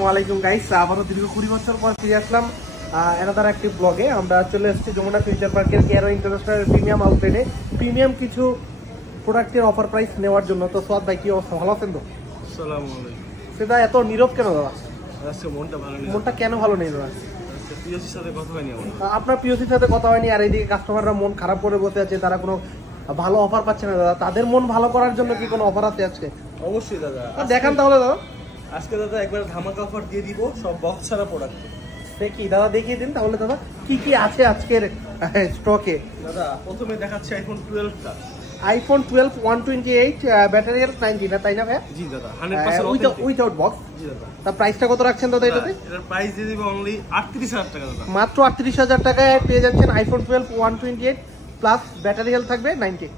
আসসালামু আলাইকুম গাইস, আবারও দীর্ঘ 20 বছর পর ফিরে আসলাম অ্যানাদার একটি ব্লগে। আমরা চলে এসেছি যমুনা ফিউচার পার্কের কেয়ারো ইন্টারন্যাশনাল প্রিমিয়াম আউটলেটে প্রিমিয়াম কিছু প্রোডাক্টের অফার প্রাইস নেওয়ার জন্য। তো সোয়াদ ভাই কি অবস্থা, ভালো আছেন তো? আসসালামু আলাইকুম। সেটা এত নীরব কেন দাদা? আজকে মনটা ভালো নেই। মনটা কেন ভালো নেই দাদা? পিওসির সাথে কথা হয়নি আমার। আপনার পিওসির সাথে কথা হয়নি, আর এইদিকে কাস্টমাররা মন খারাপ করে বসে আছে, তারা কোনো ভালো অফার পাচ্ছে না দাদা। তাদের মন ভালো করার জন্য কি কোনো অফার আছে আজকে? অবশ্যই দাদা, দেখান তাহলে দাদা। আজকে দাদা একবার ধামাকা অফার দিয়ে দিব সব বক্স ছাড়া প্রোডাক্ট। দেখি দাদা, দেখিয়ে দিন তাহলে দাদা কি কি আছে আজকের স্টকে। দাদা প্রথমে দেখাচ্ছি আইফোন 12টা। আইফোন 12 128 ব্যাটারি হেলথ 90 না, তাই না ভাই? জি দাদা, 100% উইদাউট বক্স। জি দাদা। তার প্রাইসটা কত রাখছেন দাদা এটাতে? এটার প্রাইস দিয়ে দিব অনলি 38000 টাকা দাদা। মাত্র 38000 টাকায় পেয়ে যাচ্ছেন আইফোন 12 128 প্লাস ব্যাটারি হেলথ থাকবে 90।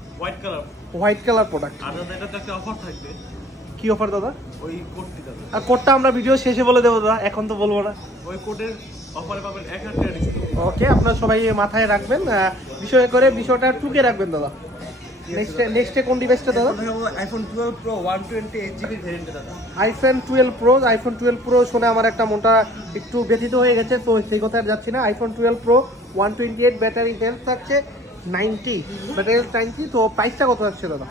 White colour product. আর দাদা এটাতে একটা অফার থাকবে। কি অফার দাদা? ওই কোডটি দাদা। আর কোডটা আমরা ভিডিও শেষে বলে দেবো দাদা, এখন তো বলবো না। ওই কোডের অফারে পাবেন 1000 টাকা ডিসকাউন্ট। ওকে, আপনারা সবাই মাথায় রাখবেন, বিষয়টা টুকে রাখবেন দাদা। নেক্সটে কোন ডিভাইসটা দাদা? আইফোন 12 প্রো 128GB ভেরিয়েন্ট দাদা। আইফোন 12 প্রো শুনে আমার একটা মনটা একটু ব্যথিত হয়ে গেছে, তো সেই কথায় যাচ্ছি না। আইফোন 12 প্রো 128 ব্যাটারি হেলথ থাকছে 90, ব্যাটারি হেলথ 90। তো প্রাইসটা কত যাচ্ছে দাদা?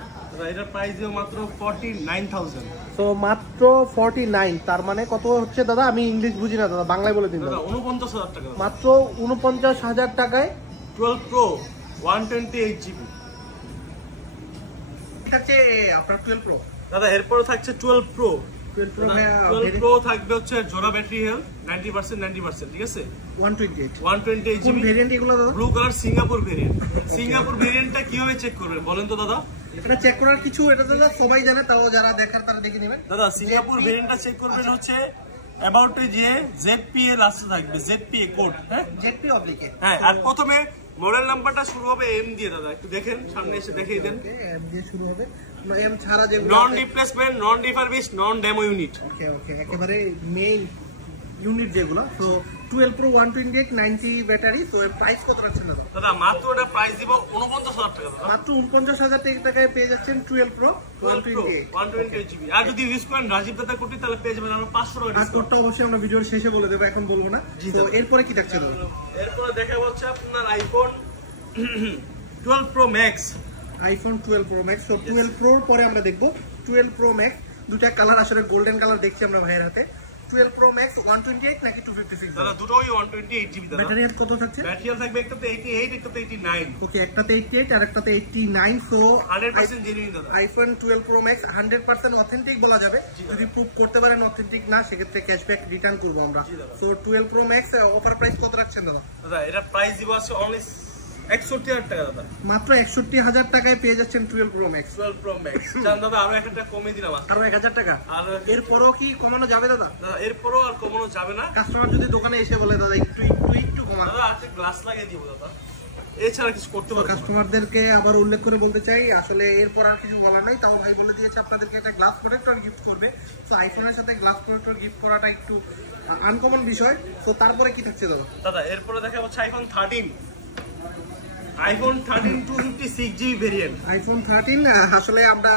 এটার প্রাইস দিও মাত্র 49000। তো মাত্র 49, তার মানে কত হচ্ছে দাদা? আমি ইংলিশ বুঝি না দাদা, বাংলায় বলে দিন দাদা। 49000 টাকা। মাত্র 49000 টাকায় 12 প্রো 128GB থাকছে আপনার 12 প্রো দাদা। এরপরে থাকছে 12 প্রো। 12 প্রো থাকবে হচ্ছে জোড়া ব্যাটারি হেলথ 90%, ঠিক আছে? 128GB কোন ভেরিয়েন্ট এগুলো দাদা? Blue colour Singapore variant. Singapore ভেরিয়েন্টটা কিভাবে চেক করবেন বলেন তো দাদা? এটা চেক করার কিছু, এটা দাদা সবাই জানে, তাও যারা দেখার তারা দেখে নেবেন দাদা। সিঙ্গাপুর ভেরিয়েন্টটা চেক করবেন হচ্ছে অ্যাবাউট এ যে ZPA লাস্টে থাকবে, ZPA কোড। হ্যাঁ, জেডপি অবলিকে। হ্যাঁ, আর প্রথমে মডেল নাম্বারটা শুরু হবে এম দিয়ে দাদা। একটু দেখেন, সামনে এসে দেখিয়ে দেন। এম দিয়ে শুরু হবে, এম ছাড়া যে নন রিপ্লেসমেন্ট, নন রিফারবিশ, নন ডেমো ইউনিট। ওকে, একেবারে মেইন ইউনিট যেগুলো। তো 12 প্রো 128 90 ব্যাটারি। তো এর প্রাইস কত রাখছেন দাদা? দাদা মাত্র এটা প্রাইস দিব 49000 টাকা দাদা। মাত্র 49000 টাকায় পেয়ে যাচ্ছেন 12 প্রো 128GB। আর যদি ইউজ করেন রাজীব দাদা কোটি তাহলে পেয়ে যাবেন আমরা 500 টাকা ডিসকাউন্ট। কোডটা অবশ্যই আমরা ভিডিওর শেষে বলে দেব, এখন বলবো না। তো এরপরে কি থাকছে দাদা? এরপরে দেখা হচ্ছে আপনার iPhone 12 pro max. IPhone 12 pro max. তো 12 প্রোর পরে আমরা দেখবো 12 প্রো ম্যাক্স। দুটা কালার, আসলে গোল্ডেন কালার দেখছি আমরা ভাইয়ের হাতে। 12 প্রো ম্যাক্স 128 নাকি 256 দাদা? দুটোই 128GB দাদা। ব্যাটারি হেলথ কত থাকছে? ব্যাটারি হেলথ থাকবে একটাতে 88, একটাতে 89। ওকে, একটাতে 88 আর একটাতে 89। সো 100% জেনুইন দাদা। আইফোন 12 প্রো ম্যাক্স 100% অথেন্টিক বলা যাবে। যদি প্রুভ করতে পারেন অথেন্টিক না, সেক্ষেত্রে ক্যাশব্যাক রিটার্ন করবো আমরা। So 12 pro max offer price কত রাখছেন দাদা? দাদা এটা প্রাইস দিব আছে অনলি 61000 টাকা দাদা। মাত্র 61000 টাকায় পেয়ে যাচ্ছেন 12 প্রো ম্যাক্স। 12 প্রো ম্যাক্স জান দাদা, আরো 1000 টাকা কমিয়ে দিলাম। আরো 1000 টাকা? আর এরপরও কি কমানো যাবে দাদা? দাদা এরপরও আর কমানো যাবে না। কাস্টমার যদি দোকানে এসে বলে দাদা একটু কমানো, দাদা আজকে গ্লাস লাগিয়ে দিব দাদা, এছাড়া কিছু করতে পারবো না। কাস্টমারদেরকে আবার উল্লেখ করে বলতে চাই, আসলে এরপর আর কিছু বলার নাই। তাও ভাই বলে দিয়েছে আপনাদেরকে একটা গ্লাস প্রোটেক্টর গিফট করবে। তো আইফোনের সাথে গ্লাস প্রোটেক্টর গিফট করাটা একটু আনকমন বিষয়। তো তারপরে কি থাকছে দাদা? দাদা এরপরে দেখা হচ্ছে iPhone 13। IPhone 13 256GB variant. IPhone 13 আসলে আমরা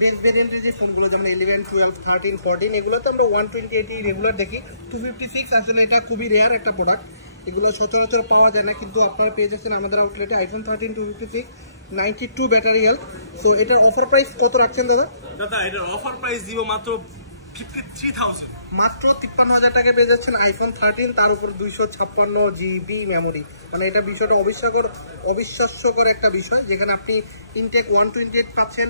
বেস ভেরিয়েন্টের যে ফোনগুলো যেমন 11, 12, 13, 14 এগুলোতে আমরা 128 রেগুলার দেখি। 256 আসলে এটা খুবই রেয়ার একটা প্রোডাক্ট, এগুলো সচরাচর পাওয়া যায় না। কিন্তু আপনারা পেয়ে যাচ্ছেন আমাদের আউটলেটে আইফোন 13 256 92 ব্যাটারি হেলথ। সো এটার অফার প্রাইস কত রাখছেন দাদা? দাদা এটার অফার প্রাইস দিব মাত্র 53000। মাত্র 53000 টাকায় পেয়ে যাচ্ছেন আইফোন 13, তার উপর 256GB মেমোরি। মানে এটা বিষয়টা অবিশ্বাস্যকর একটা বিষয়, যেখানে আপনি ইনটেক 128 পাচ্ছেন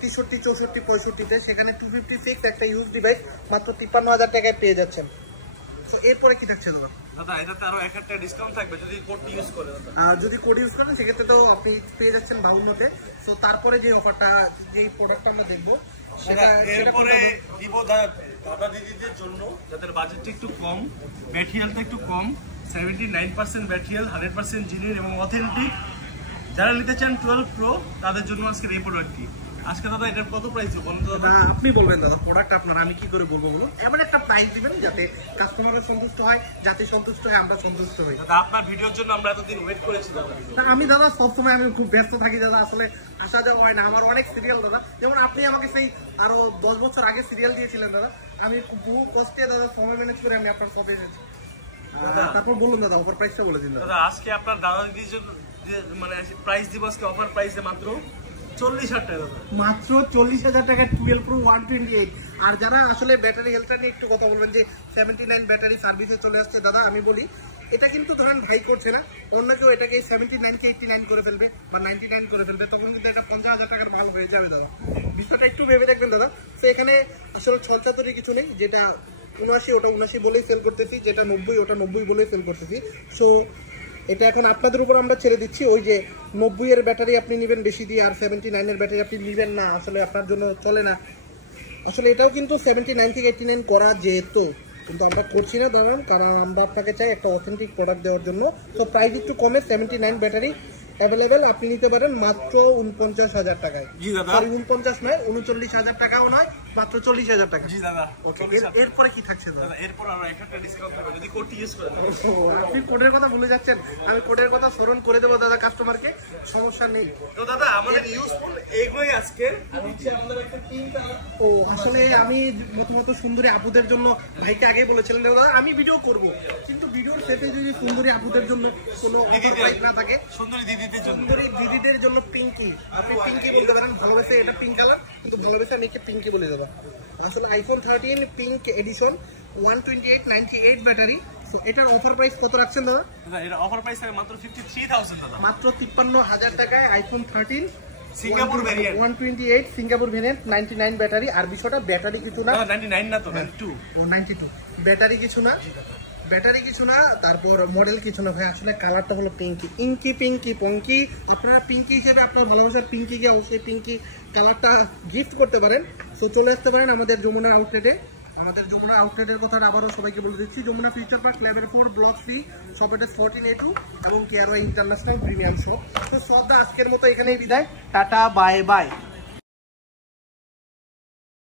63, 64, 65-তে, সেখানে 256 একটা ইউজ ডিভাইস মাত্র 53000 টাকায় পেয়ে যাচ্ছেন। তো এরপরে কি থাকছে দাদা? দাদা এটাতে আরো 1000 টাকা ডিসকাউন্ট থাকবে যদি কোডটি ইউজ করেন দাদা। আর যদি কোড ইউজ করেন সেক্ষেত্রে তো আপনি পেয়ে যাচ্ছেন 52-তে। সো তারপরে যে অফারটা, যেই প্রোডাক্টটা আমরা দেখবো এরপরে দিব দাদা দিদিদের জন্য যাদের বাজেটটা একটু কম, ব্যাটারি হেলথ একটু কম, 79% ব্যাটারি হেলথ, 100% জেনুইন এবং অথেন্টিক, যারা নিতে চান 12 প্রো তাদের জন্য আজকের এই প্রোডাক্টটি। আজকে দাদা এটার কত প্রাইস বলুন তো দাদা? আপনি বলবেন দাদা, প্রোডাক্ট আপনার, আমি কি করে বলবো বলুন। এমন একটা প্রাইস দিবেন যাতে কাস্টমাররা সন্তুষ্ট হয়, যাতে সন্তুষ্ট হয় আমরা সন্তুষ্ট হই। দাদা আপনার ভিডিওর জন্য আমরা এতদিন ওয়েট করেছি দাদা। আমি দাদা সবসময় আমি খুব ব্যস্ত থাকি দাদা, আসলে আসা যাওয়া হয় না। আমার অনেক সিরিয়াল দাদা, যেমন আপনি আমাকে সেই আরো 10 বছর আগে সিরিয়াল দিয়েছিলেন দাদা। আমি বহু কষ্টে দাদা সময় ম্যানেজ করে আমি আপনার শপে এসেছি। দাদা তারপর বলুন দাদা, অফার প্রাইসটা বলে দিন দাদা। আজকে আপনার দাদা দিদির জন্য মানে প্রাইস দিব আজকে অফার প্রাইসে মাত্র 40,000 টাকা দাদা, মাত্র 40,000 টাকা 12 Pro 128। আর যারা আসলে ব্যাটারি হেলথটা নিয়ে একটু কথা বলবেন যে 79 ব্যাটারি সার্ভিসে চলে আসছে, দাদা আমি বলি এটা কিন্তু ধরেন ভাই করছে না, অন্য কেউ এটাকে 79 কে 89 করে ফেলবে বা 99 করে ফেলবে, তখন কিন্তু এটা 50,000 টাকার মাল হয়ে যাবে দাদা। বিষয়টা একটু ভেবে দেখবেন দাদা। তো এখানে আসলে ছলচাতুরি কিছু নেই, যেটা 79 ওটা 79 বলেই সেল করতেছি, যেটা 90 ওটা 90 বলেই সেল করতেছি। সো এটা এখন আপনাদের উপর আমরা ছেড়ে দিচ্ছি। ওই যে 90 এর ব্যাটারি আপনি নেবেন বেশি দিয়ে আর 79 এর ব্যাটারি আপনি নেবেন না, আসলে আপনার জন্য চলে না। আসলে এটাও কিন্তু 79 থেকে 89 করা যেত, কিন্তু আমরা করছি না দাঁড়ান, কারণ আমরা আপনাকে চাই একটা অথেন্টিক প্রোডাক্ট দেওয়ার জন্য। তো প্রাইস একটু কমে 79 ব্যাটারি অ্যাভেলেবেল আপনি নিতে পারেন মাত্র 49,000 টাকায়। জি দাদা, সরি 49 নয়, 39,000 টাকাও নয়, মাত্র 40,000 টাকা। জি দাদা। এরপরে কি থাকছে দাদা? এরপর আমরা একটা ডিসকাউন্ট পাবো যদি কোডটি ইউজ করেন। আপনি কোডের কথা ভুলে যাচ্ছেন, আমি কোডের কথা স্মরণ করে দেবো দাদা কাস্টমারকে, সমস্যা নেই। তো দাদা আমাদের ইউজফুল এইগুলোই আজকে হচ্ছে আমাদের একটা পিঙ্ক কালার। ও আসলে আমি মতো সুন্দরী আপুদের জন্য ভাইকে আগেই বলেছিলেন দাদা আমি ভিডিও করব, কিন্তু ভিডিওর শেষে যদি সুন্দরী আপুদের জন্য কোনো অফার না থাকে, সুন্দরী দিদিদের জন্য, সুন্দরী দিদিদের জন্য পিঙ্কি, আপনি পিঙ্কি বলতে পারেন। ভালোবেসে এটা পিঙ্ক কালার, কিন্তু ভালোবেসে আমি একে পিঙ্কি বলে দেবো। আসলে iPhone 13 pink edition 128/98 battery. So এটার অফার প্রাইস কত রাখছেন দাদা? এর অফার প্রাইস থাকে মাত্র 53,000 দাদা, মাত্র 53,000 টাকায় iPhone 13 Singapore variant 128 Singapore variant 99 battery. আর বিষয়টা ব্যাটারি কিছু না, 99 না তো 92 ও 92 ব্যাটারি কিছু না, ব্যাটারি কিছু না, তারপর মডেল কিছু না ভাই। আসলে কালারটা হলো পিঙ্কি, ইঙ্কি পিঙ্কি পঙ্কি। আপনারা পিঙ্কি হিসেবে আপনার ভালোবাসার পিঙ্কিকে অবশ্যই পিঙ্কি কালারটা গিফট করতে পারেন। সো চলে আসতে পারেন আমাদের যমুনা আউটলেটে। আমাদের যমুনা আউটলেটের কথা আবারও সবাইকে বলে দিচ্ছি, Jamuna future park level 4 block 3 shop address 14A2 এবং কেয়ারওয়ে ইন্টারন্যাশনাল প্রিমিয়াম শপ। তো সব আজকের মতো এখানেই বিদায়, টাটা বাই বাই।